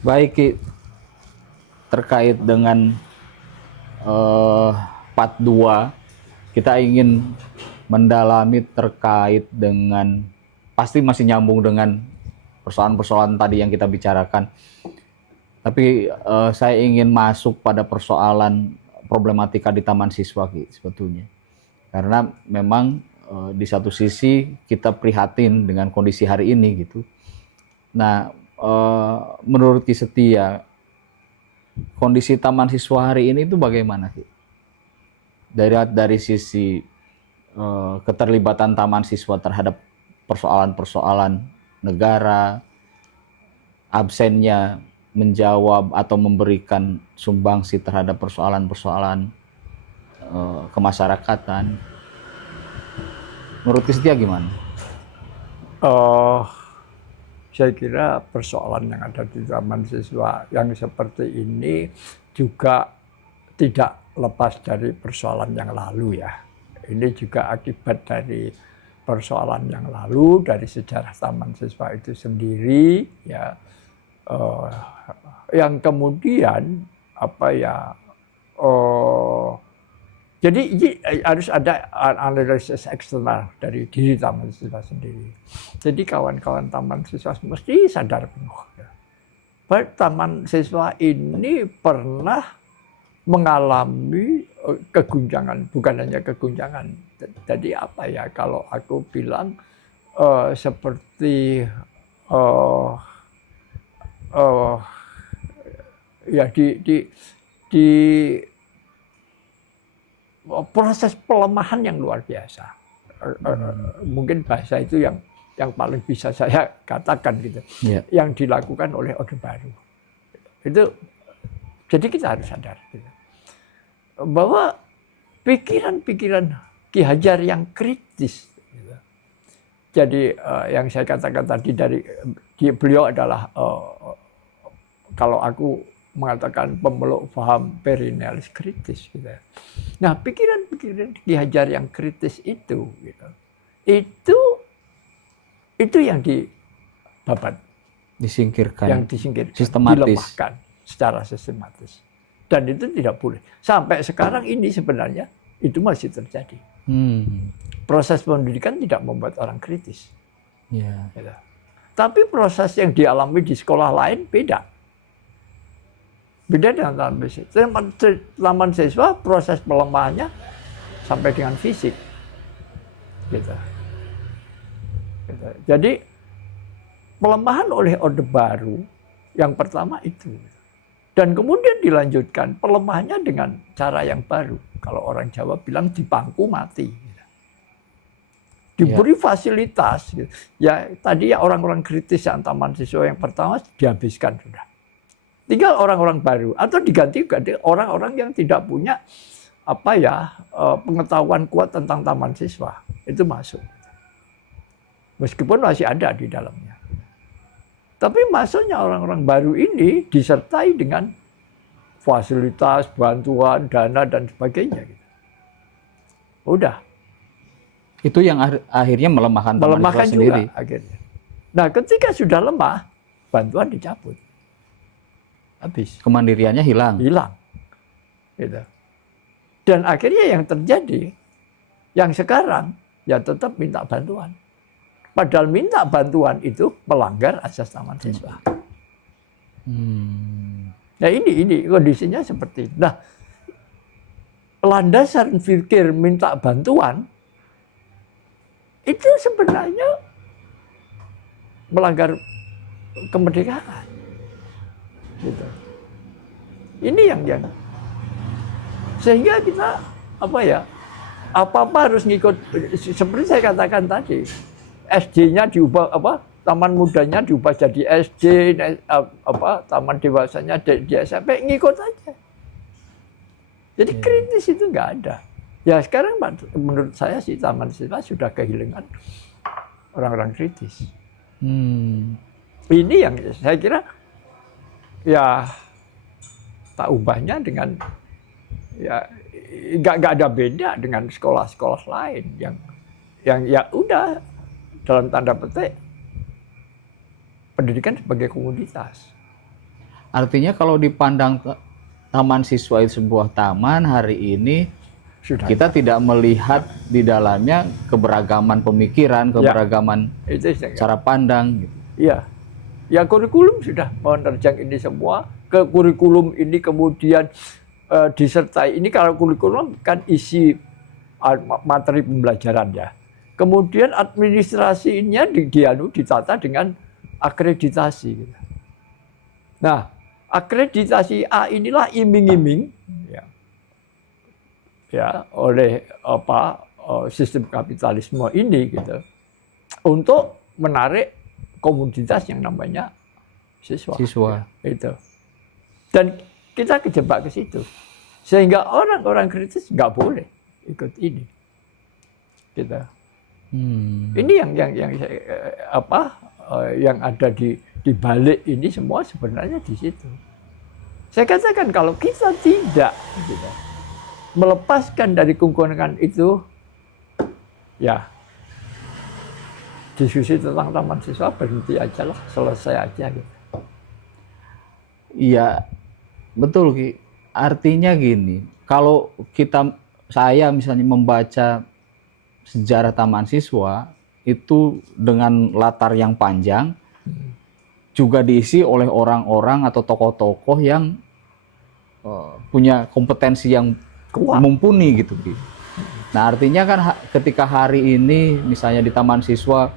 Baik, Ki, terkait dengan part 2, kita ingin mendalami terkait dengan, pasti masih nyambung dengan persoalan-persoalan tadi yang kita bicarakan. Tapi saya ingin masuk pada persoalan problematika di taman siswa, Ki, sebetulnya. Karena memang di satu sisi kita prihatin dengan kondisi hari ini gitu. Nah, menurut Ki Setia, kondisi taman siswa hari ini itu bagaimana, Ki? Dari sisi keterlibatan taman siswa terhadap persoalan-persoalan negara, absennya menjawab atau memberikan sumbangsi terhadap persoalan-persoalan kemasyarakatan. Menurut Ki Setia gimana? Uh, saya kira persoalan yang ada di taman siswa yang seperti ini juga tidak lepas dari persoalan yang lalu ya. Ini juga akibat dari persoalan yang lalu, dari sejarah taman siswa itu sendiri ya. Yang kemudian jadi harus ada analisis eksternal dari diri taman siswa sendiri. Jadi kawan-kawan taman siswa mesti sadar penuh bahwa taman siswa ini pernah mengalami keguncangan, bukan hanya keguncangan. Jadi apa ya, kalau aku bilang seperti ya di proses pelemahan yang luar biasa. Mungkin bahasa itu yang paling bisa saya katakan gitu. Yeah. Yang dilakukan oleh Orde Baru. Itu jadi kita harus sadar gitu, bahwa pikiran-pikiran Ki Hajar yang kritis gitu. Jadi yang saya katakan tadi beliau adalah kalau aku mengatakan pemeluk paham perennialis kritis gitu. Nah, pikiran-pikiran Ki Hajar yang kritis itu gitu, itu yang dibabat, disingkirkan, yang disingkirkan, sistematis, dilemahkan secara sistematis. Dan itu tidak boleh. Sampai sekarang ini sebenarnya itu masih terjadi. Proses pendidikan tidak membuat orang kritis. Yeah. Gitu. Tapi proses yang dialami di sekolah lain beda. Beda dengan taman siswa. Taman siswa proses pelemahannya sampai dengan fisik. Gitu. Jadi pelemahan oleh Orde Baru yang pertama itu. Dan kemudian dilanjutkan pelemahannya dengan cara yang baru. Kalau orang Jawa bilang dipangku mati. Diberi fasilitas. Ya tadi ya orang-orang kritis yang taman siswa yang pertama dihabiskan sudah. Tinggal orang-orang baru atau diganti orang-orang yang tidak punya pengetahuan kuat tentang taman siswa. Itu masuk. Meskipun masih ada di dalamnya. Tapi masuknya orang-orang baru ini disertai dengan fasilitas, bantuan, dana, dan sebagainya. Udah. Itu yang akhirnya melemahkan taman siswa sendiri. Akhirnya. Nah, ketika sudah lemah, bantuan dicabut. Habis. Kemandiriannya hilang. Hilang. Gitu. Dan akhirnya yang terjadi, yang sekarang, ya tetap minta bantuan. Padahal minta bantuan itu melanggar asas taman siswa. Nah ini kondisinya seperti itu. Nah, landasan pikir minta bantuan itu sebenarnya melanggar kemerdekaan. Gitu. Ini yang sehingga kita apa-apa harus ngikut, seperti saya katakan tadi. SD-nya diubah taman mudanya diubah jadi SD, taman dewasanya di SMP, ngikut aja. Jadi kritis itu nggak ada. Ya sekarang menurut saya sih taman siswa sudah kehilangan orang-orang kritis. Ini yang saya kira ya tak ubahnya dengan ya nggak ada beda dengan sekolah-sekolah lain yang ya udah, dalam tanda petik pendidikan sebagai komoditas. Artinya kalau dipandang taman siswa itu sebuah taman hari ini, Sudah. kita tidak melihat di dalamnya keberagaman pemikiran, keberagaman itu cara pandang. Gitu. Iya, ya kurikulum sudah menerjang ini semua. Ke kurikulum ini kemudian disertai, ini kalau kurikulum kan isi materi pembelajaran ya. Kemudian administrasinya ditata dengan akreditasi. Gitu. Nah, akreditasi A inilah iming-iming ya oleh sistem kapitalisme ini gitu untuk menarik komoditas yang namanya siswa. Ya, itu. Dan kita kejebak ke situ. Sehingga orang-orang kritis nggak boleh ikut ini. Gitu. Ini yang ada di balik ini semua sebenarnya di situ. Saya katakan kalau kita tidak gitu, melepaskan dari kungkungan itu, ya diskusi tentang taman siswa berhenti aja lah, selesai aja gitu. Iya, betul Ki. Artinya gini, kalau saya misalnya membaca sejarah taman siswa itu dengan latar yang panjang, juga diisi oleh orang-orang atau tokoh-tokoh yang punya kompetensi yang kuat, mumpuni gitu. Nah artinya kan ketika hari ini misalnya di taman siswa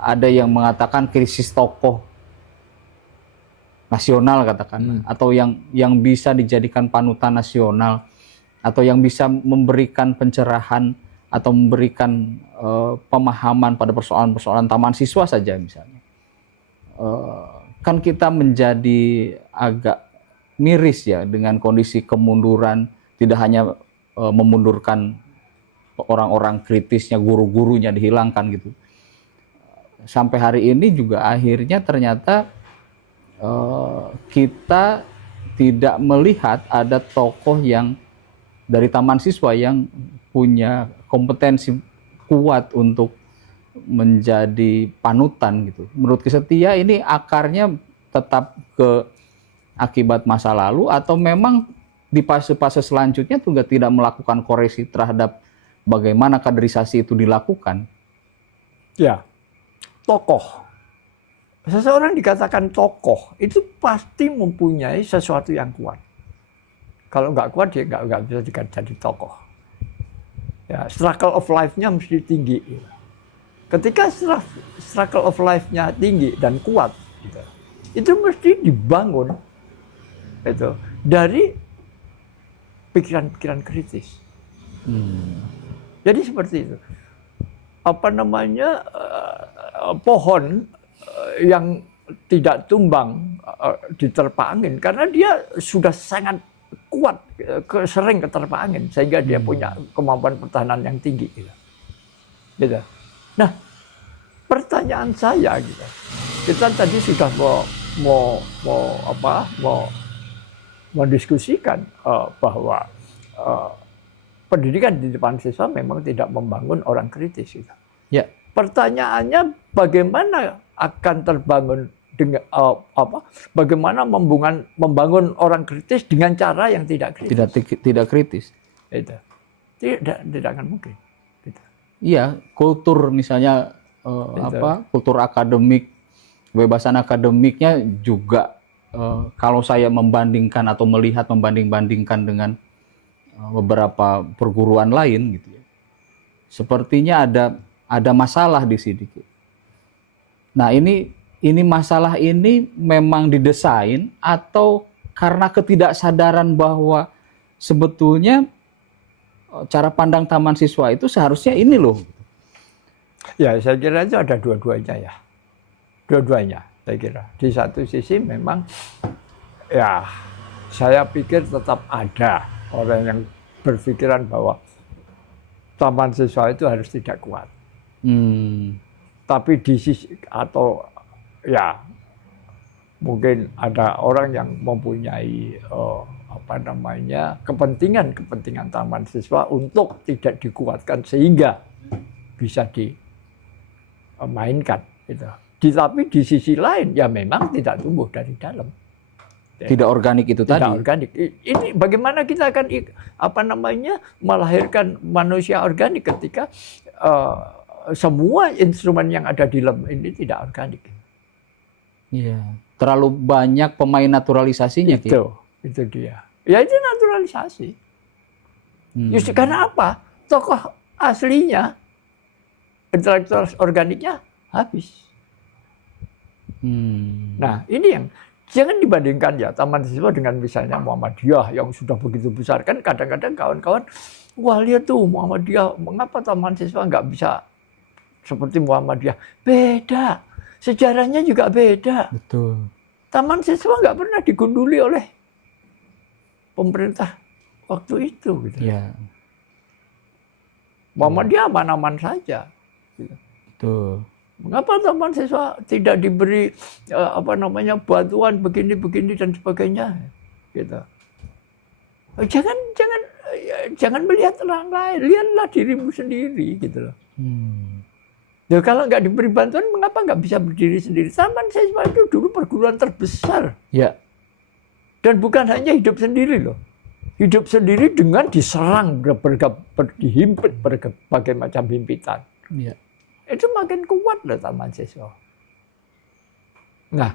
ada yang mengatakan krisis tokoh nasional katakan, atau yang bisa dijadikan panutan nasional, atau yang bisa memberikan pencerahan atau memberikan pemahaman pada persoalan-persoalan taman siswa saja misalnya. Kan kita menjadi agak miris ya dengan kondisi kemunduran, tidak hanya memundurkan orang-orang kritisnya, guru-gurunya dihilangkan gitu. Sampai hari ini juga akhirnya ternyata kita tidak melihat ada tokoh yang dari taman siswa yang punya kompetensi kuat untuk menjadi panutan gitu. Menurut Ki Setia ini akarnya tetap ke akibat masa lalu atau memang di fase-fase selanjutnya juga tidak melakukan koreksi terhadap bagaimana kaderisasi itu dilakukan? Ya, tokoh. Seseorang dikatakan tokoh itu pasti mempunyai sesuatu yang kuat. Kalau nggak kuat dia nggak bisa jadi tokoh. Ya, struggle of life-nya mesti tinggi. Ketika struggle of life-nya tinggi dan kuat, gitu, itu mesti dibangun itu dari pikiran-pikiran kritis. Jadi seperti itu. Pohon yang tidak tumbang diterpa angin karena dia sudah sangat kuat, sering keterpa angin sehingga dia punya kemampuan pertahanan yang tinggi. Gitu. Nah, pertanyaan saya gitu. Kita tadi sudah mendiskusikan bahwa pendidikan di depan siswa memang tidak membangun orang kritis. Gitu. Ya. Pertanyaannya bagaimana akan terbangun dengan bagaimana membangun orang kritis dengan cara yang tidak kritis? Tidak kritis. Itu. Tidak akan mungkin. Gitu. Iya, kultur misalnya kultur akademik, kebebasan akademiknya juga kalau saya membandingkan atau melihat membanding-bandingkan dengan beberapa perguruan lain gitu ya. Sepertinya ada masalah di sini. Nah, ini masalah ini memang didesain atau karena ketidaksadaran bahwa sebetulnya cara pandang taman siswa itu seharusnya ini loh. Ya, saya kira itu ada dua-duanya ya. Dua-duanya, saya kira. Di satu sisi memang, ya, saya pikir tetap ada orang yang berpikiran bahwa taman siswa itu harus tidak kuat. Tapi di sisi, atau ya, mungkin ada orang yang mempunyai kepentingan taman siswa untuk tidak dikuatkan sehingga bisa dimainkan gitu. Tapi di sisi lain ya memang tidak tumbuh dari dalam. Tidak organik itu Tidak tadi. organik. Ini bagaimana kita akan melahirkan manusia organik ketika semua instrumen yang ada di lem ini tidak organik. Iya. Terlalu banyak pemain naturalisasinya. Itu dia. Ya itu naturalisasi. Justru karena apa? Tokoh aslinya, intelektual organiknya habis. Nah ini yang jangan dibandingkan ya Taman Siswa dengan misalnya Muhammadiyah yang sudah begitu besar. Kan kadang-kadang kawan-kawan, wah lihat tuh Muhammadiyah, mengapa Taman Siswa nggak bisa seperti Muhammadiyah? Beda, sejarahnya juga beda. Betul. Taman Siswa nggak pernah digunduli oleh pemerintah waktu itu. Gitu. Ya. Muhammadiyah aman-aman saja. Gitu. Betul. Mengapa Taman Siswa tidak diberi bantuan begini dan sebagainya, gitu. Jangan melihat orang lain, lihatlah dirimu sendiri, gitu loh. Ya, kalau nggak diberi bantuan, mengapa nggak bisa berdiri sendiri? Taman Siswa itu dulu perguruan terbesar. Ya. Dan bukan hanya hidup sendiri loh. Hidup sendiri dengan diserang dihimpit berbagai macam himpitan. Ya. Itu makin kuat loh Taman Siswa. Nah,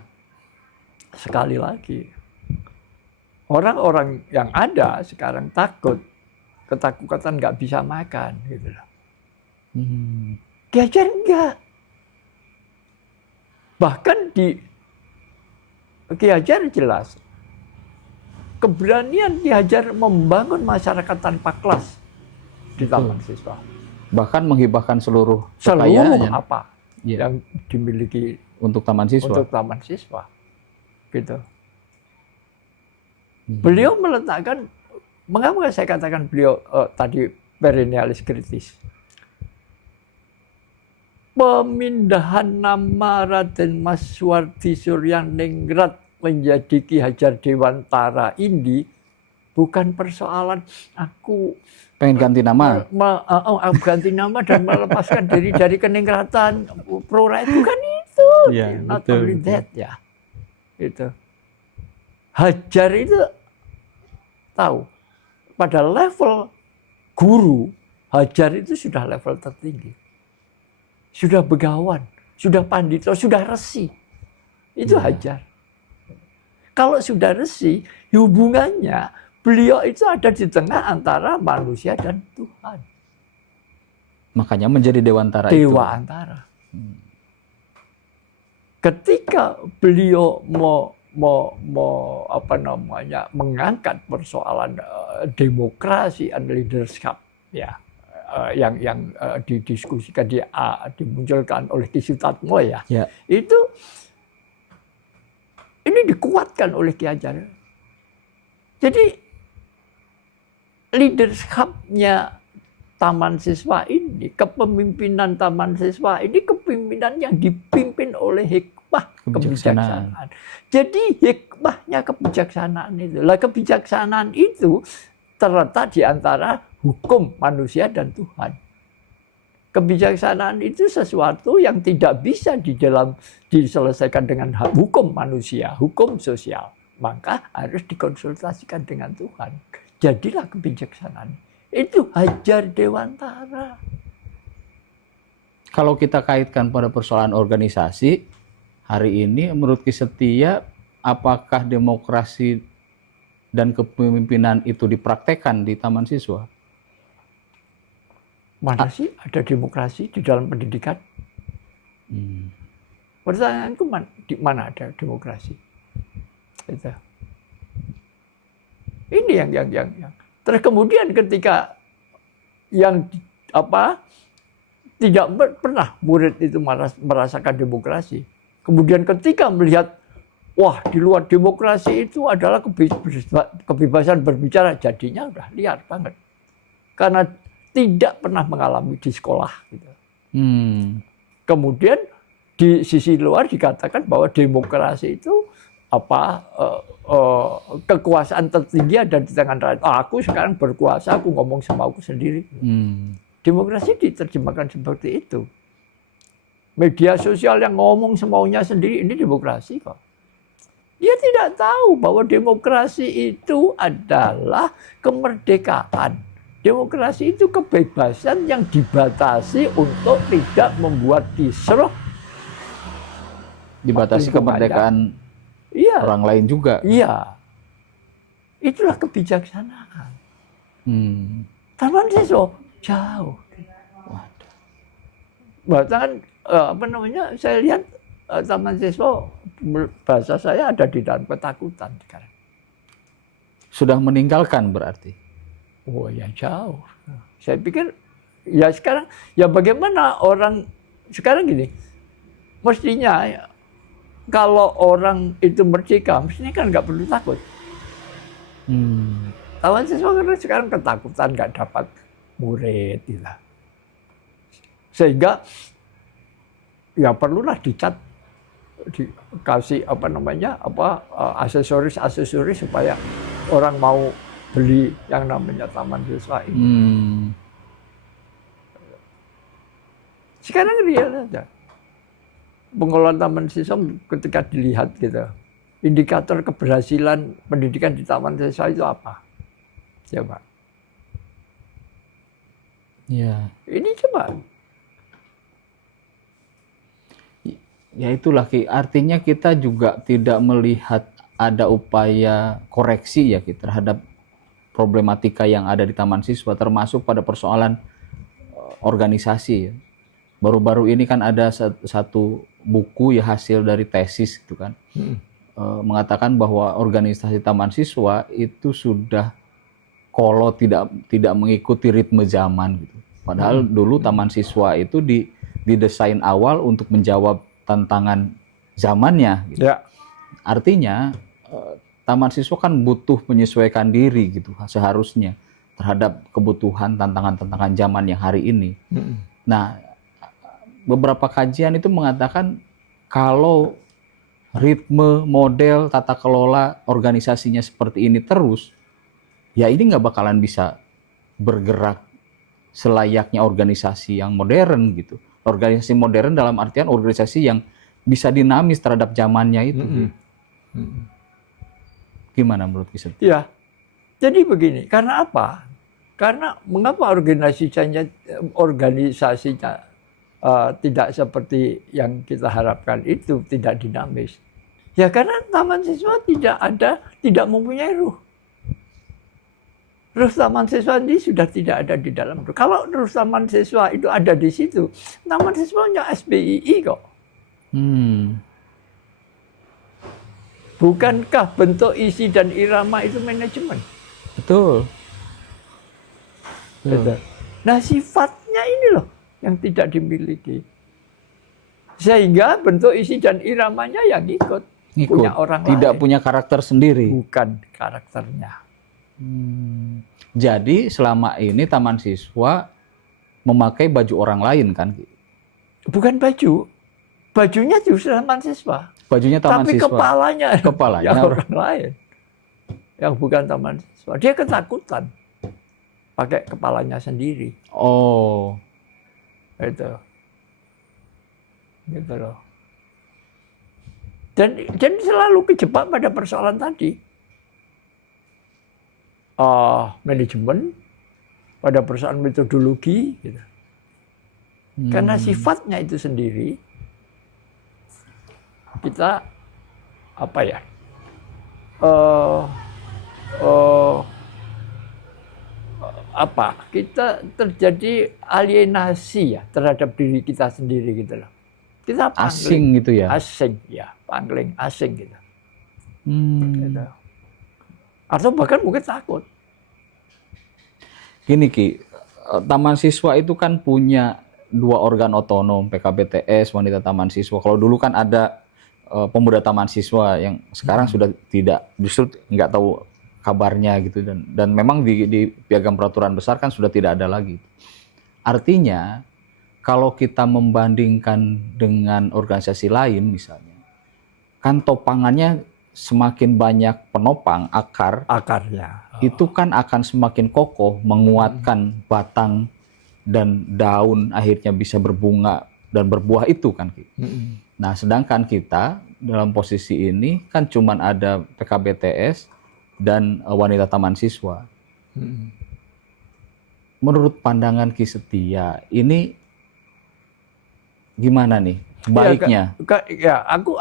sekali lagi, orang-orang yang ada sekarang ketakutan nggak bisa makan, gitu loh. Ki Hajar enggak. Bahkan di Ki Hajar jelas, keberanian Ki Hajar membangun masyarakat tanpa kelas di Taman Siswa. Bahkan menghibahkan seluruh kekayaan apa yang dimiliki untuk Taman Siswa. Gitu. Beliau meletakkan, mengapa saya katakan beliau tadi perennialis kritis. Pemindahan nama Raden Maswardi Suryaningrat menjadi Ki Hajar Dewantara ini bukan persoalan aku pengen ganti nama, ganti nama dan melepaskan diri dari keningratan pro rakyat, bukan itu. Not only that ya, itu Hajar itu tahu pada level guru, Hajar itu sudah level tertinggi, sudah begawan, sudah pandita, sudah resi, itu Hajar. Kalau sudah resi, hubungannya beliau itu ada di tengah antara manusia dan Tuhan. Makanya menjadi Dewantara itu. Dewa antara. Ketika beliau mengangkat persoalan demokrasi and leadership, ya, yang didiskusikan dimunculkan oleh Ki Sutatmo ya. Itu ini dikuatkan oleh Ki Hajar. Jadi leadership-nya Taman Siswa ini, kepemimpinan Taman Siswa ini kepemimpinan yang dipimpin oleh hikmah kebijaksanaan. Jadi hikmahnya kebijaksanaan itu. Lah kebijaksanaan itu terletak di antara hukum manusia dan Tuhan. Kebijaksanaan itu sesuatu yang tidak bisa diselesaikan dengan hukum manusia, hukum sosial. Maka harus dikonsultasikan dengan Tuhan. Jadilah kebijaksanaan. Itu Hajar Dewantara. Kalau kita kaitkan pada persoalan organisasi, hari ini menurut Ki Setia, apakah demokrasi dan kepemimpinan itu dipraktekkan di Taman Siswa? Mana sih ada demokrasi di dalam pendidikan? Pertanyaanku, di mana ada demokrasi? Itu. Ini yang. Terus kemudian ketika yang tidak pernah murid itu merasakan demokrasi. Kemudian ketika melihat, wah di luar demokrasi itu adalah kebebasan berbicara, jadinya udah liar banget. Karena tidak pernah mengalami di sekolah. Gitu. Kemudian di sisi luar dikatakan bahwa demokrasi itu kekuasaan tertinggi ada di tangan rakyat. Aku sekarang berkuasa, aku ngomong sama aku sendiri. Demokrasi diterjemahkan seperti itu. Media sosial yang ngomong semaunya sendiri, ini demokrasi kok. Dia tidak tahu bahwa demokrasi itu adalah kemerdekaan. Demokrasi itu kebebasan yang dibatasi untuk tidak membuat kisruh. Dibatasi kemerdekaan orang lain juga. Iya. Itulah kebijaksanaan. Taman Siswa jauh. Bahkan saya lihat Taman Siswa, bahasa saya ada di dalam ketakutan sekarang. Sudah meninggalkan berarti? Oh ya jauh. Saya pikir ya sekarang, ya bagaimana orang sekarang gini, mestinya kalau orang itu merdeka, mestinya kan nggak perlu takut. Taman Siswa karena sekarang ketakutan nggak dapat murid, gitu. Sehingga ya perlulah dikasih aksesoris supaya orang mau beli yang namanya Taman Siswa ini. Sekarang real aja. Pengelolaan Taman Siswa ketika dilihat gitu, indikator keberhasilan pendidikan di Taman Siswa itu apa? Coba. Ya. Ini coba. Ya itulah Ki, artinya kita juga tidak melihat ada upaya koreksi ya Ki terhadap problematika yang ada di Taman Siswa, termasuk pada persoalan organisasi ya. Baru-baru ini kan ada satu buku ya hasil dari tesis gitu kan, mengatakan bahwa organisasi Taman Siswa itu sudah kolot, tidak mengikuti ritme zaman gitu. Padahal dulu Taman Siswa itu didesain awal untuk menjawab tantangan zamannya. Gitu. Ya. Artinya Taman Siswa kan butuh menyesuaikan diri gitu seharusnya terhadap kebutuhan tantangan-tantangan zaman yang hari ini. Nah, beberapa kajian itu mengatakan kalau ritme, model, tata kelola organisasinya seperti ini terus, ya ini nggak bakalan bisa bergerak selayaknya organisasi yang modern gitu. Organisasi modern dalam artian organisasi yang bisa dinamis terhadap zamannya itu. Gimana menurut Ki? Ya, jadi begini. Karena apa? Karena mengapa organisasinya tidak seperti yang kita harapkan itu, tidak dinamis. Ya karena Taman Siswa tidak mempunyai ruh. Ruh Taman Siswa ini sudah tidak ada di dalam. Kalau ruh Taman Siswa itu ada di situ, Taman Siswanya SBII kok. Bukankah bentuk isi dan irama itu manajemen? Betul. Nah sifatnya ini loh yang tidak dimiliki. Sehingga bentuk isi dan iramanya yang ikut. Punya orang tidak lain. Punya karakter sendiri. Bukan karakternya. Jadi selama ini Taman Siswa memakai baju orang lain kan? Bukan baju. Bajunya justru Taman Siswa. Bajunya Taman Tapi Siswa. Kepalanya yang orang lain. Yang bukan Taman Siswa. Dia ketakutan. Pakai kepalanya sendiri. Oh. Itu. Gitu loh. Dan selalu kejebak pada persoalan tadi. Manajemen, pada persoalan metodologi. Gitu. Karena sifatnya itu sendiri, kita kita terjadi alienasi ya terhadap diri kita sendiri gitu loh. Kita pangling, asing gitu ya. Asing ya, pangling asing gitu. Gitu. Atau bahkan mungkin takut. Gini Ki, Taman Siswa itu kan punya 2 organ otonom, PKBTS, Wanita Taman Siswa. Kalau dulu kan ada Pemuda Taman Siswa yang sekarang sudah tidak, justru nggak tahu kabarnya gitu, dan memang di piagam peraturan besar kan sudah tidak ada lagi. Artinya kalau kita membandingkan dengan organisasi lain misalnya, kan topangannya semakin banyak penopang, akarnya itu kan akan semakin kokoh, menguatkan batang dan daun, akhirnya bisa berbunga dan berbuah itu kan. Nah, sedangkan kita dalam posisi ini kan cuman ada PKBTS dan wanita taman siswa. Menurut pandangan Ki Setia, ini gimana nih baiknya? Ya, aku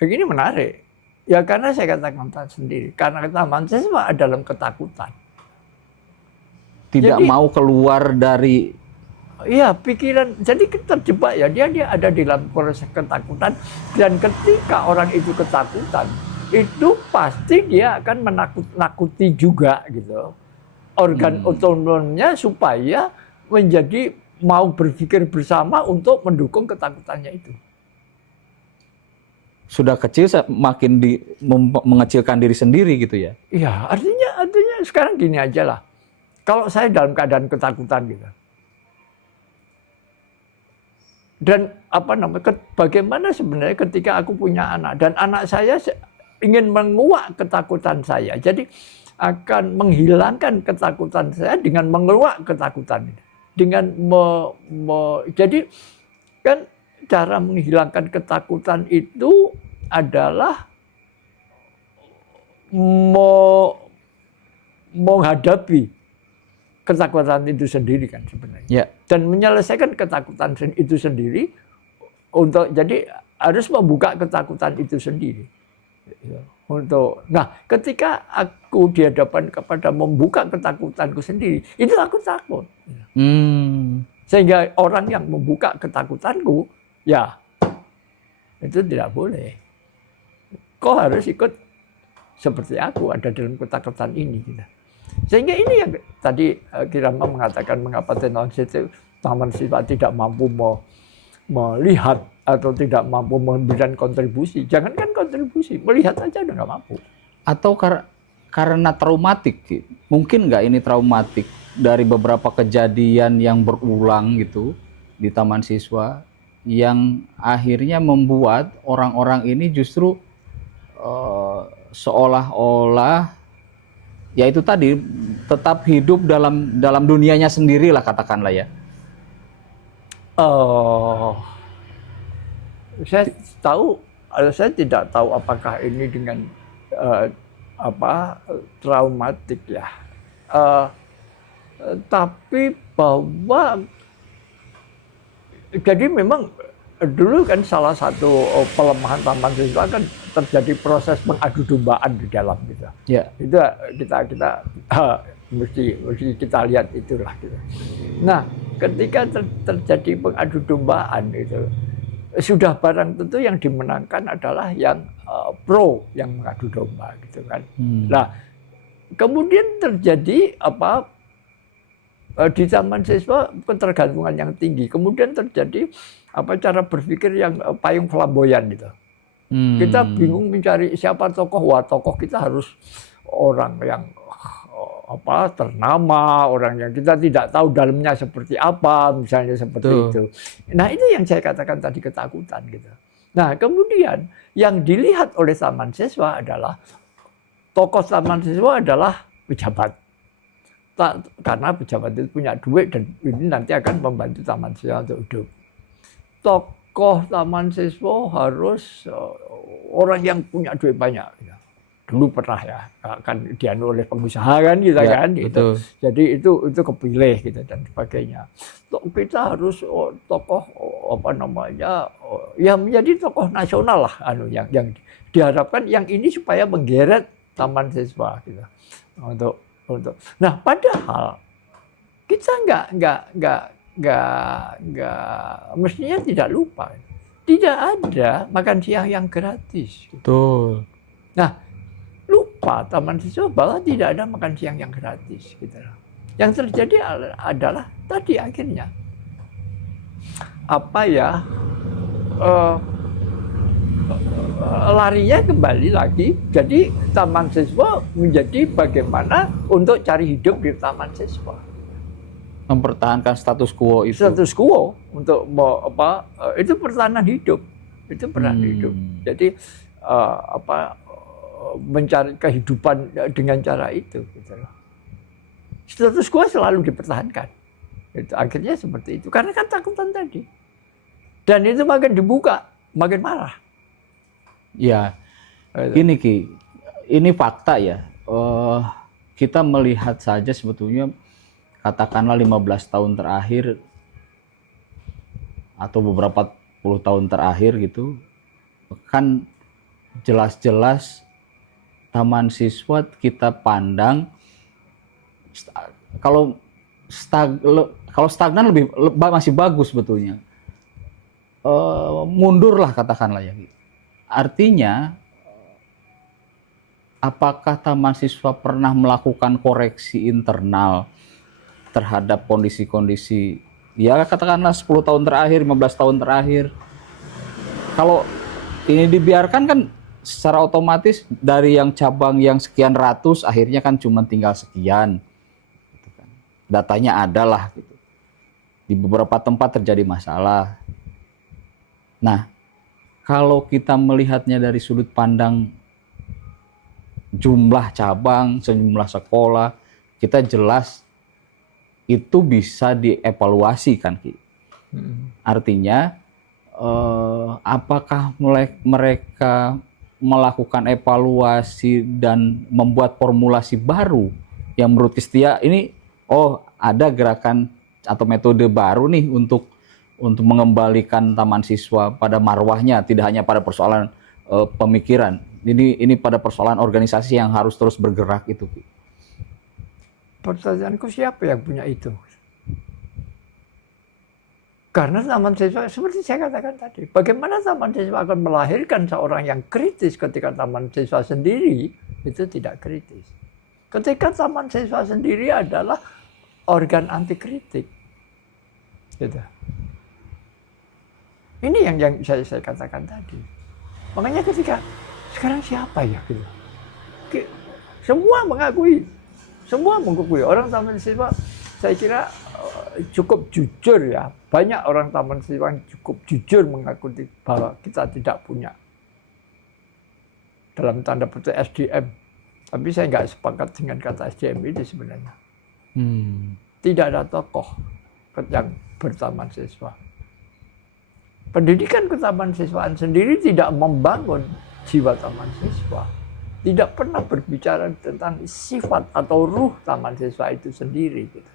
begini menarik. Ya karena saya katakan sendiri, karena taman siswa dalam ketakutan. Tidak mau keluar dari pikiran, jadi terjebak ya, dia ada di dalam proses ketakutan, dan ketika orang itu ketakutan, itu pasti dia akan menakut-nakuti juga gitu. Organ otonomnya supaya menjadi mau berpikir bersama untuk mendukung ketakutannya itu. Sudah kecil makin mengecilkan diri sendiri gitu ya? Iya, artinya sekarang gini aja lah. Kalau saya dalam keadaan ketakutan gitu. Dan bagaimana sebenarnya ketika aku punya anak dan anak saya ingin menguak ketakutan saya. Jadi akan menghilangkan ketakutan saya dengan menguak ketakutan. Dengan jadi kan cara menghilangkan ketakutan itu adalah menghadapi ketakutan itu sendiri kan sebenarnya. Ya. Dan menyelesaikan ketakutan itu sendiri jadi harus membuka ketakutan itu sendiri. Nah, ketika aku dihadapkan kepada membuka ketakutanku sendiri, itu aku takut. Sehingga orang yang membuka ketakutanku, ya itu tidak boleh. Kau harus ikut seperti aku ada dalam ketakutan ini. Sehingga ini yang tadi Kirama mengatakan mengapa taman siswa tidak mampu melihat atau tidak mampu memberikan kontribusi. Jangankan kontribusi, melihat aja udah nggak mampu. Atau karena traumatik, mungkin nggak ini traumatik dari beberapa kejadian yang berulang gitu di taman siswa yang akhirnya membuat orang-orang ini justru seolah-olah ya itu tadi tetap hidup dalam dunianya sendiri lah katakanlah ya. Saya tidak tahu apakah ini dengan traumatik ya. Tapi bahwa jadi memang dulu kan salah satu pelemahan taman siswa kan terjadi proses pengadu dombaan di dalam gitu. Ya. Itu kita mesti kita lihat itulah gitu. Nah, ketika terjadi pengadu dombaan itu sudah barang tentu yang dimenangkan adalah yang pro yang mengadu domba gitu kan. Nah, kemudian terjadi di taman siswa ketergantungan yang tinggi. Kemudian terjadi cara berpikir yang payung flamboyan gitu. Kita bingung mencari siapa tokoh. Wah, tokoh kita harus orang yang ternama, orang yang kita tidak tahu dalamnya seperti apa, misalnya seperti itu. Nah, itu yang saya katakan tadi ketakutan gitu. Nah, kemudian yang dilihat oleh taman siswa adalah tokoh taman siswa adalah pejabat. Karena pejabat itu punya duit dan ini nanti akan membantu taman siswa untuk hidup. Tokoh taman siswa harus orang yang punya duit banyak. Dulu pernah ya, kan dianu oleh pengusaha kan gitu ya, kan. Gitu. Jadi itu kepilih gitu dan sebagainya. Kita harus tokoh yang menjadi tokoh nasional lah yang diharapkan yang ini supaya menggeret taman siswa gitu. Untuk nah, padahal kita nggak mestinya tidak lupa, tidak ada makan siang yang gratis. Betul. Nah, lupa taman siswa bahwa tidak ada makan siang yang gratis gitu. Yang terjadi adalah tadi akhirnya larinya kembali lagi. Jadi taman siswa menjadi bagaimana untuk cari hidup di taman siswa. Mempertahankan status quo itu. Status quo untuk itu pertahanan hidup. Itu pertahanan hidup. Jadi mencari kehidupan dengan cara itu. Gitu. Status quo selalu dipertahankan. Itu akhirnya seperti itu. Karena kan takutan tadi. Dan itu makin dibuka. makin marah. Ya, gini Ki, ini fakta ya. Kita melihat saja sebetulnya katakanlah 15 tahun terakhir atau beberapa puluh tahun terakhir gitu, kan jelas-jelas taman siswa kita pandang kalau stagnan masih bagus sebetulnya. Mundur lah katakanlah ya. Artinya apakah taman siswa pernah melakukan koreksi internal terhadap kondisi-kondisi ya katakanlah 10 tahun terakhir, 15 tahun terakhir? Kalau ini dibiarkan kan secara otomatis dari yang cabang yang sekian ratus akhirnya kan cuma tinggal sekian. Gitu kan. Datanya ada lah gitu. Di beberapa tempat terjadi masalah. Nah, kalau kita melihatnya dari sudut pandang jumlah cabang, sejumlah sekolah, kita jelas itu bisa dievaluasi kan, Ki. Artinya apakah mereka melakukan evaluasi dan membuat formulasi baru yang menurut Setia ini ada gerakan atau metode baru nih untuk mengembalikan taman siswa pada marwahnya, tidak hanya pada persoalan pemikiran. Ini pada persoalan organisasi yang harus terus bergerak itu. Pertanyaanku siapa yang punya itu? Karena taman siswa, seperti saya katakan tadi, bagaimana taman siswa akan melahirkan seorang yang kritis ketika taman siswa sendiri itu tidak kritis. Ketika taman siswa sendiri adalah organ anti kritik. Gitu. Ini yang saya katakan tadi. Makanya ketika sekarang siapa ya? Gitu. Semua mengakui orang taman siswa. Saya kira cukup jujur ya. Banyak orang taman siswa yang cukup jujur mengakui bahwa kita tidak punya dalam tanda petik SDM. Tapi saya nggak sepakat dengan kata SDM ini sebenarnya. Tidak ada tokoh yang bertaman siswa. Pendidikan ketaman siswaan sendiri tidak membangun jiwa taman siswa. Tidak pernah berbicara tentang sifat atau ruh taman siswa itu sendiri. Gitu.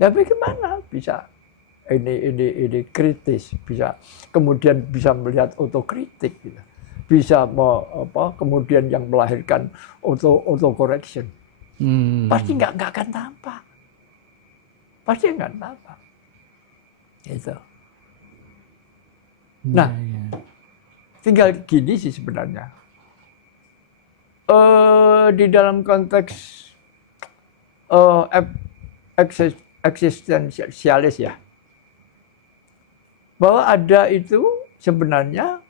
Ya bagaimana bisa ini kritis, bisa kemudian bisa melihat otokritik, gitu. Bisa kemudian yang melahirkan autocorrection. Pasti nggak akan tampak. Pasti nggak tampak. Gitu. Nah, tinggal gini sih sebenarnya. Di dalam konteks eksistensialis ya, bahwa ada itu sebenarnya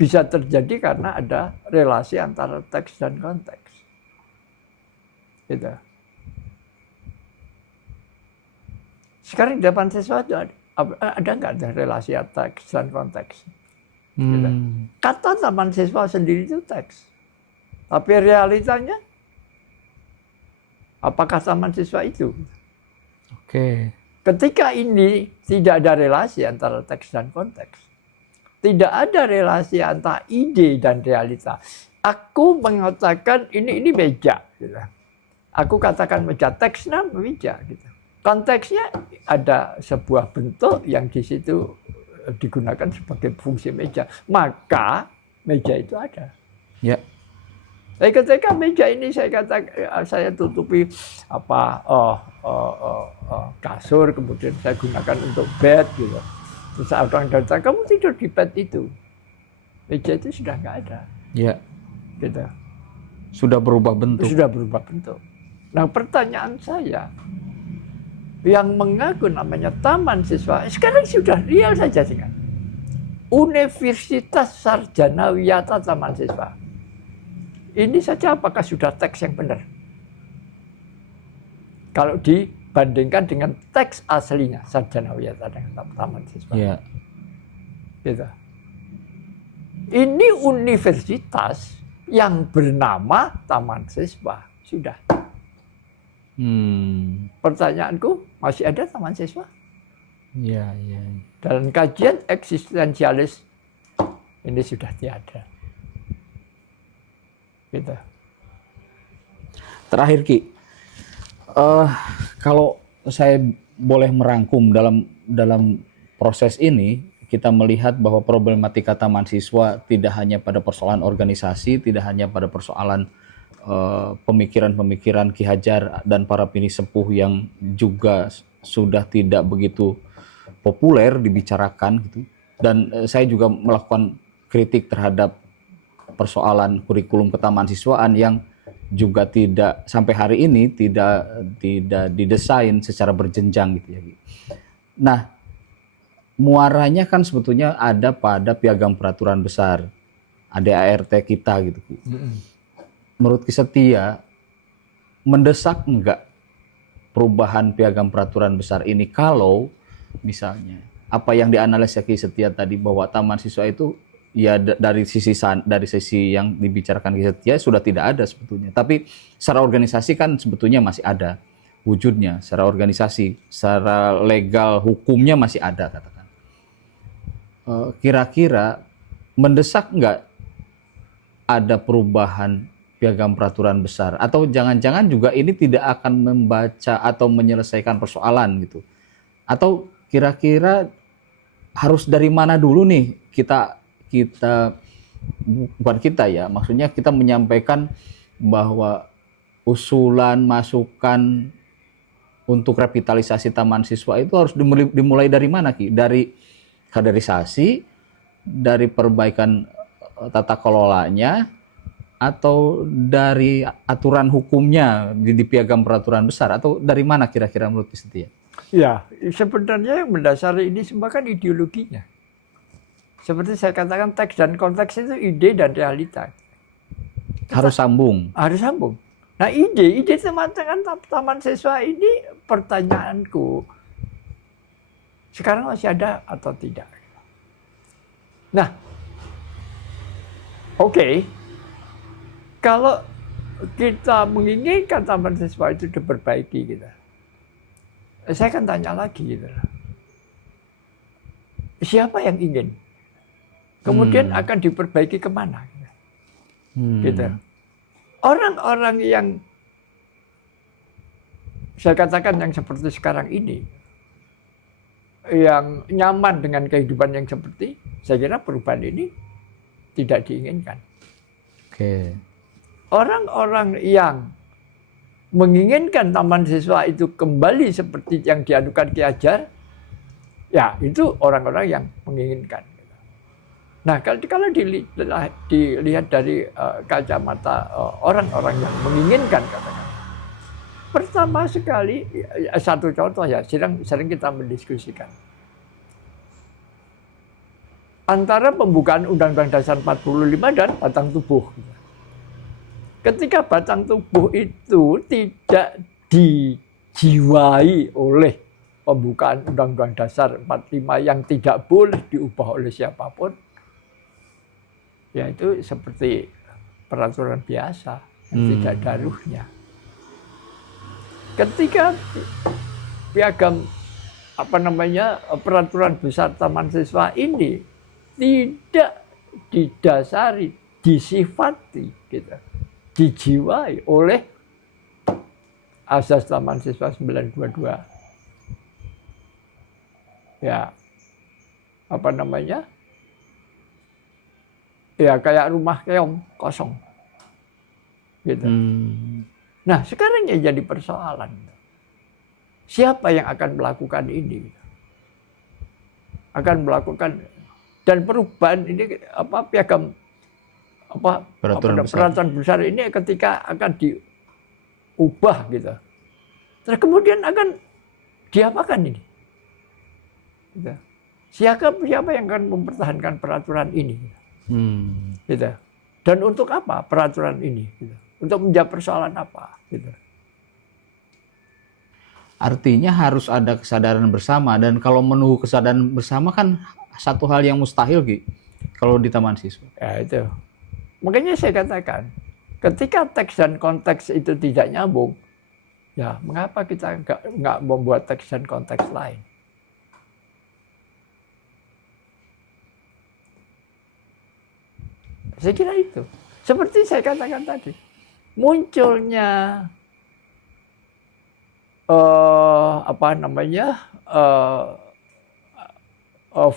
bisa terjadi karena ada relasi antara teks dan konteks. Gitu. Sekarang di depan sesuatu ada nggak ada relasi teks dan konteks? Gitu. Kata taman siswa sendiri itu teks, tapi realitanya apakah taman siswa itu? Oke. Ketika ini tidak ada relasi antara teks dan konteks, tidak ada relasi antara ide dan realita. Aku mengatakan ini meja, gitu. Aku katakan meja, teksnya meja, gitu. Konteksnya ada sebuah bentuk yang di situ digunakan sebagai fungsi meja, maka meja itu ada. Ya. Tapi ketika meja ini saya tutupi kasur, kemudian saya gunakan untuk bed, gitu. Terus orang datang, kamu tidur di bed itu, meja itu sudah nggak ada. Ya. Gitu. Sudah berubah bentuk. Sudah berubah bentuk. Nah pertanyaan saya, yang mengaku namanya taman siswa, sekarang sudah real saja dengan Universitas Sarjana Wiyata Taman Siswa. Ini saja apakah sudah teks yang benar? Kalau dibandingkan dengan teks aslinya Sarjana Wiyata dengan Taman Siswa. Ya. Gitu. Ini universitas yang bernama Taman Siswa. Sudah. Pertanyaanku, masih ada taman siswa? Iya, iya. Dan kajian eksistensialis ini sudah tiada. Gitu. Terakhir Ki, kalau saya boleh merangkum dalam proses ini, kita melihat bahwa problematika taman siswa tidak hanya pada persoalan organisasi, tidak hanya pada persoalan pemikiran-pemikiran Ki Hajar dan para pini sepuh yang juga sudah tidak begitu populer dibicarakan gitu. Dan saya juga melakukan kritik terhadap persoalan kurikulum ketahanan yang juga tidak sampai hari ini tidak didesain secara berjenjang gitu ya. Nah, muaranya kan sebetulnya ada pada piagam peraturan besar ADART kita gitu. Menurut Ki Setia, mendesak enggak perubahan piagam peraturan besar ini kalau misalnya apa yang dianalisa Ki Setia tadi bahwa taman siswa itu ya dari sisi yang dibicarakan Ki Setia sudah tidak ada sebetulnya. Tapi secara organisasi kan sebetulnya masih ada wujudnya, secara organisasi, secara legal hukumnya masih ada katakan. Kira-kira mendesak nggak ada perubahan piagam peraturan besar atau jangan-jangan juga ini tidak akan membaca atau menyelesaikan persoalan gitu, atau kira-kira harus dari mana dulu nih kita bukan kita ya, maksudnya kita menyampaikan bahwa usulan masukan untuk revitalisasi taman siswa itu harus dimulai dari mana Ki? Dari kaderisasi, dari perbaikan tata kelolanya, atau dari aturan hukumnya di piagam peraturan besar, atau dari mana kira-kira menurut Ki Setia? Ya, sebenarnya yang mendasari ini semua kan ideologinya. Seperti saya katakan, teks dan konteks itu ide dan realita. Harus sambung. Harus sambung. Nah, ide taman siswa ini pertanyaanku, sekarang masih ada atau tidak? Nah, oke. Kalau kita menginginkan taman siswa itu diperbaiki gitu, saya akan tanya lagi gitu, siapa yang ingin? Kemudian akan diperbaiki kemana? Gitu. Orang-orang yang saya katakan yang seperti sekarang ini, yang nyaman dengan kehidupan yang seperti, saya kira perubahan ini tidak diinginkan. Oke. Orang-orang yang menginginkan taman siswa itu kembali seperti yang diadukan Ki Hajar, ya itu orang-orang yang menginginkan. Nah, kalau dilihat dari kacamata orang-orang yang menginginkan, katakan. Pertama sekali, satu contoh ya, sering kita mendiskusikan. Antara pembukaan Undang-Undang Dasar 45 dan batang tubuh. Ketika batang tubuh itu tidak dijiwai oleh pembukaan Undang-Undang Dasar 45 yang tidak boleh diubah oleh siapapun, ya itu seperti peraturan biasa yang tidak ada ruhnya. Ketika piagam peraturan besar taman siswa ini tidak didasari, disifati, gitu, dijiwai oleh Asas Taman Siswa 922. Ya, ya kayak rumah keong kosong, gitu. Nah, sekarang yang jadi persoalan, siapa yang akan melakukan ini? Akan melakukan, dan perubahan ini piagam peraturan besar ini ketika akan diubah gitu. Terus kemudian akan diapakan ini? Gitu. Siapa yang akan mempertahankan peraturan ini? Gitu. Dan untuk apa peraturan ini? Gitu. Untuk menjawab persoalan apa? Gitu. Artinya harus ada kesadaran bersama, dan kalau menunggu kesadaran bersama kan satu hal yang mustahil Ki, kalau di taman siswa. Ya itu. Makanya saya katakan, ketika teks dan konteks itu tidak nyambung, ya mengapa kita nggak membuat teks dan konteks lain? Saya kira itu. Seperti saya katakan tadi, munculnya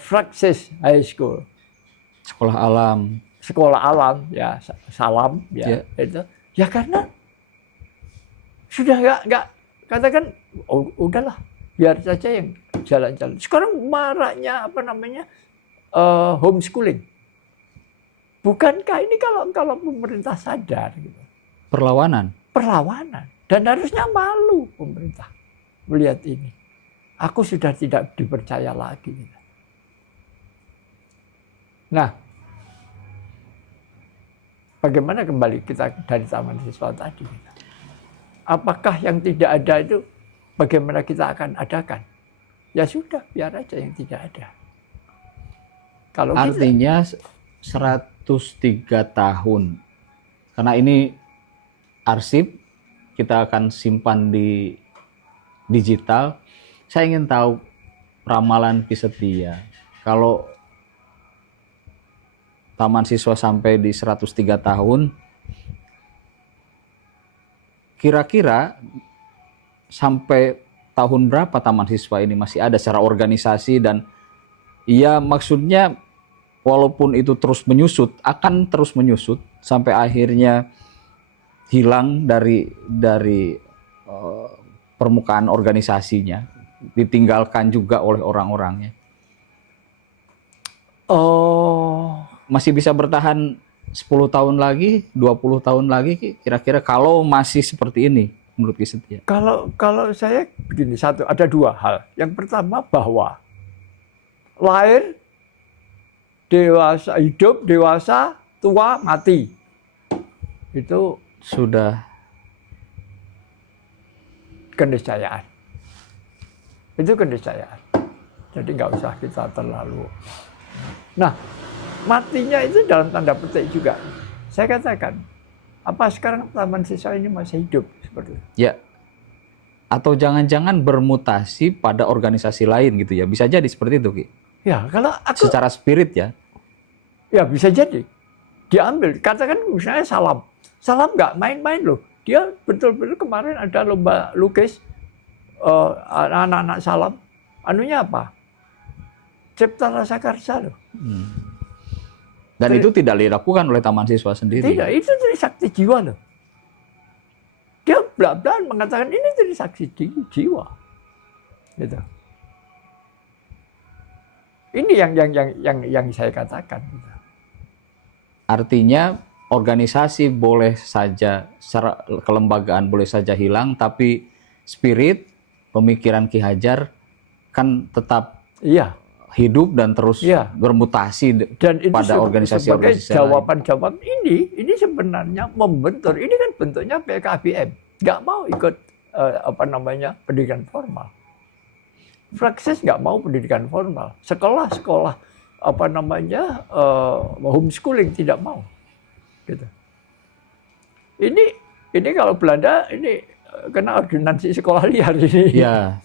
Praxis High School, sekolah alam ya, salam ya, itu ya karena sudah nggak katakan udahlah biar saja yang jalan-jalan. Sekarang maraknya homeschooling. Bukankah ini kalau pemerintah sadar gitu. Perlawanan. Dan harusnya malu pemerintah melihat ini. Aku sudah tidak dipercaya lagi. Nah, bagaimana kembali kita dari taman siswa tadi? Apakah yang tidak ada itu bagaimana kita akan adakan? Ya sudah, biar aja yang tidak ada. Kalau artinya 103 tahun. Karena ini arsip, kita akan simpan di digital. Saya ingin tahu ramalan Ki Setia. Kalau taman siswa sampai di 103 tahun, kira-kira sampai tahun berapa taman siswa ini masih ada secara organisasi, dan ya maksudnya walaupun itu terus menyusut, akan terus menyusut sampai akhirnya hilang dari permukaan organisasinya, ditinggalkan juga oleh orang-orangnya. Masih bisa bertahan 10 tahun lagi, 20 tahun lagi kira-kira kalau masih seperti ini menurut Ki Setia? Kalau saya begini, ada dua hal. Yang pertama bahwa lahir, dewasa, hidup, dewasa, tua, mati. Itu sudah keniscayaan. Itu keniscayaan. Jadi nggak usah kita terlalu. Nah, matinya itu dalam tanda petik juga. Saya katakan, apa sekarang taman siswa ini masih hidup seperti itu? Ya. Atau jangan-jangan bermutasi pada organisasi lain gitu ya. Bisa jadi seperti itu, Ki. Ya, kalau aku secara spirit ya. Ya bisa jadi. Diambil. Katakan misalnya Salam. Salam nggak main-main loh. Dia betul-betul kemarin ada lomba lukis anak-anak Salam. Anunya apa? Cipta Rasa Karsa loh. Dan itu tidak dilakukan oleh taman siswa sendiri. Tidak, itu dari sakti jiwa loh. Dia belak-belakan mengatakan ini dari sakti jiwa. Gitu. Ini yang saya katakan. Artinya organisasi boleh saja, secara kelembagaan boleh saja hilang, tapi spirit, pemikiran Ki Hajar kan tetap hidup dan terus bermutasi dan itu pada organisasi-organisasi lain. Jawaban-jawaban ini sebenarnya membentur. Ini kan bentuknya PKBM, nggak mau ikut pendidikan formal. Praxis nggak mau pendidikan formal. Sekolah-sekolah homeschooling tidak mau. Gitu. Ini kalau Belanda ini kena ordinansi sekolah liar ini. Ya.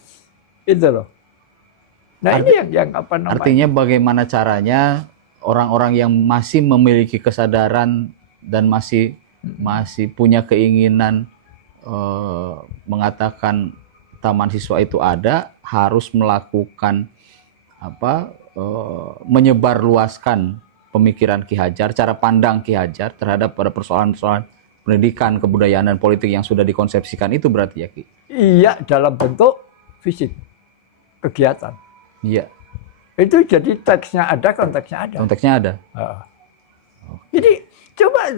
Itu loh. Nah, ini yang artinya bagaimana caranya orang-orang yang masih memiliki kesadaran dan masih punya keinginan mengatakan taman siswa itu ada, harus melakukan menyebarluaskan pemikiran Ki Hajar, cara pandang Ki Hajar terhadap pada persoalan-persoalan pendidikan, kebudayaan dan politik yang sudah dikonsepsikan itu, berarti ya, Ki? Iya, dalam bentuk fisik kegiatan. Iya. Itu jadi teksnya ada, konteksnya ada. Konteksnya ada. Jadi coba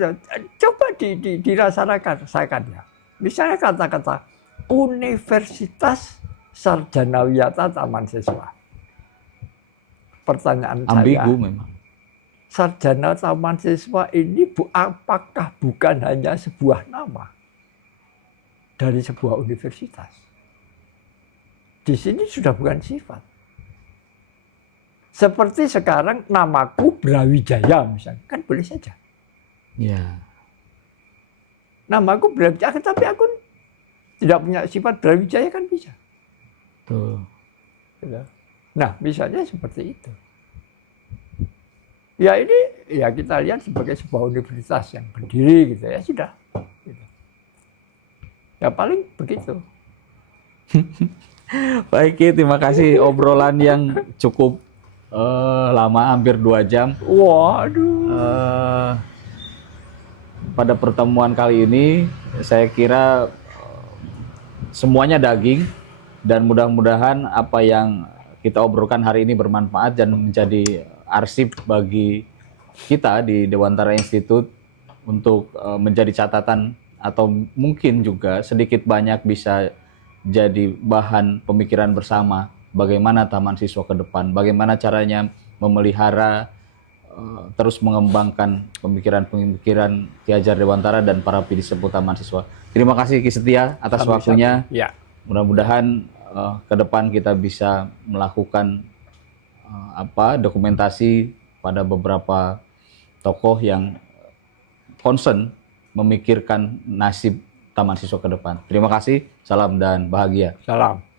dirasakan ya. Misalnya kata-kata Universitas Sarjana Wiyata Taman Siswa. Pertanyaan ambigu saya, memang. Sarjana Taman Siswa ini apakah bukan hanya sebuah nama dari sebuah universitas? Di sini sudah bukan sifat. Seperti sekarang namaku Brawijaya misalnya, kan boleh saja. Ya. Namaku Brawijaya, tapi aku tidak punya sifat Brawijaya kan bisa. Tuh. Nah, misalnya seperti itu. Ya ini ya kita lihat sebagai sebuah universitas yang berdiri gitu ya sudah. Gitu. Ya paling begitu. Baik, Ki, terima kasih obrolan yang cukup lama, hampir 2 jam. Waduh. Pada pertemuan kali ini, saya kira semuanya daging, dan mudah-mudahan apa yang kita obrolkan hari ini bermanfaat dan menjadi arsip bagi kita di Dewantara Institute untuk menjadi catatan atau mungkin juga sedikit banyak bisa jadi bahan pemikiran bersama bagaimana Taman Siswa ke depan, bagaimana caranya memelihara terus mengembangkan pemikiran-pemikiran Ki Hajar Dewantara dan para pidisebut Taman Siswa. Terima kasih Ki Setia atas waktunya. Ya. Mudah-mudahan ke depan kita bisa melakukan dokumentasi pada beberapa tokoh yang concern memikirkan nasib Taman Siswa ke depan. Terima kasih, salam dan bahagia. Salam.